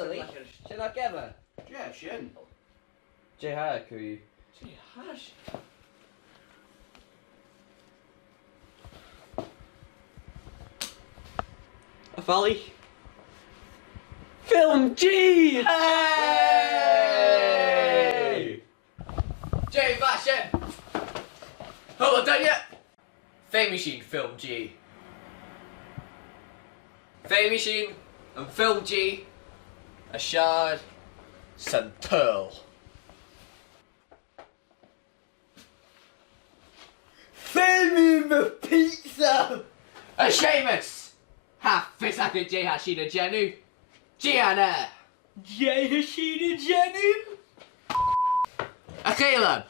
Eli, sy'n ar gefn? Ie, sy'n. Jay Hark yw i. Ti hash. A Fali. FilmG! Hey! Jay Fashion! Hello, done yet? Fame Machine, FilmG. Fame Machine and FilmG a siarad sy'n pearl. Fame the pizza! A Seamus! Half fit ac y Jay Hashin a Jenny. Gianna! Jay Hashina Jenny? A Caleb!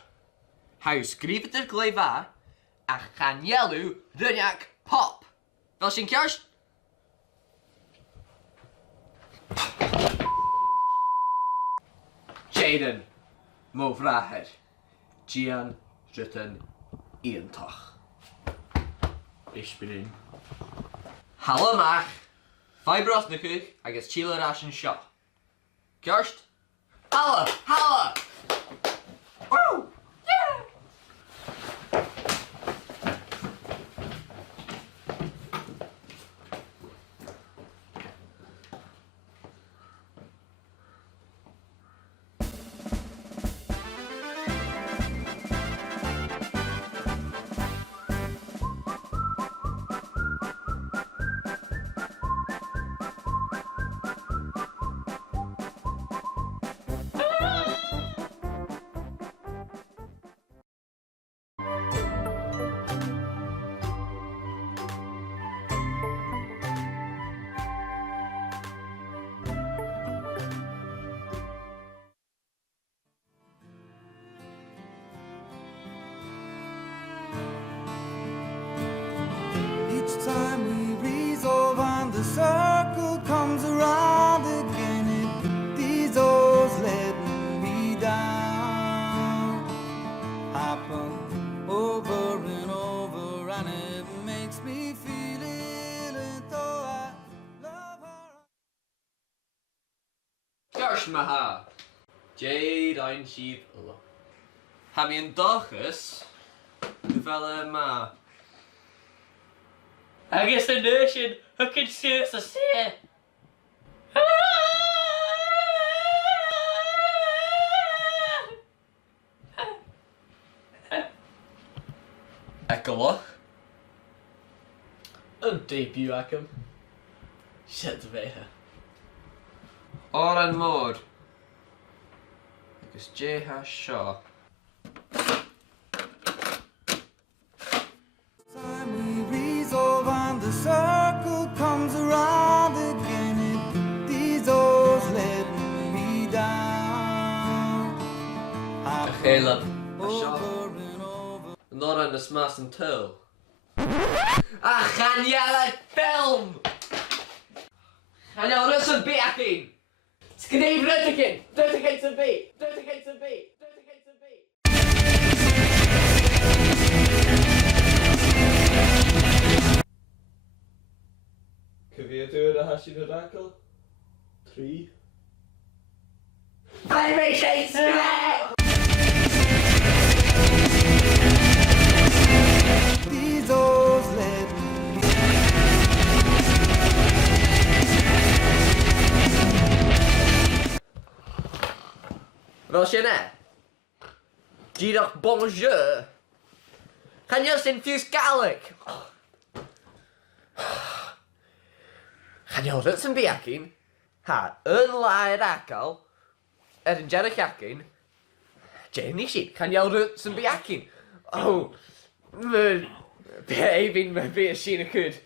How sgrifet yr glefa a chanielw ddyniac pop. Fel sy'n cyrst? Jaden, mo vraher. Gian, rytten, iontach. Ich bin in. Hallo mach. Fai brosnachig, agus chile ras yn sio. Cyrst? Hallo, hallo! Woo! Yeah! Each time we resolve and the circle comes around again, it these oars letting me down happen over and over, and it makes me feel it, and though I love her. Cyrst maha. Jade ein sheep alo. Ha mi yn dochus. Fel yma. Agus the nation who can see us a say. Ecoloch. Yn debut ac ym. Siad fe ha. Oran môr. Agus J ha sio. Time we resolve and the circle comes around again, it these oars letting me down Caleb. over and over. Nor yn ysmas yn tyl. A chaniel y ffilm! Chaniel rys yn bi ac un. Sgneif Rudeigin! Rudeigin sy'n bi! Rudeigin sy'n bi! Rudeigin sy'n bi! Cyfiadwyr a Hashin Orakl. 3. Fame Machine! These oars let me. Fel sy'n e? Gyrach bonjour. Chaniel sy'n ffiws galig. Chaniel rys yn bi ac un. Ha, yn laer agal. Yn jerach ac un. Jenny sy'n chaniel rys yn bi ac un. Oh, fi'n fi sy'n y cwyd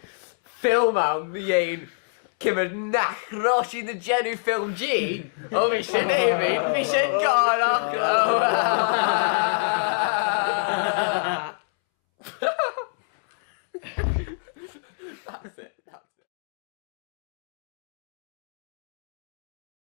ffilm am mi ein cymryd nachro sy'n y genw ffilm G. O, fi sy'n ei fi sy'n gorach.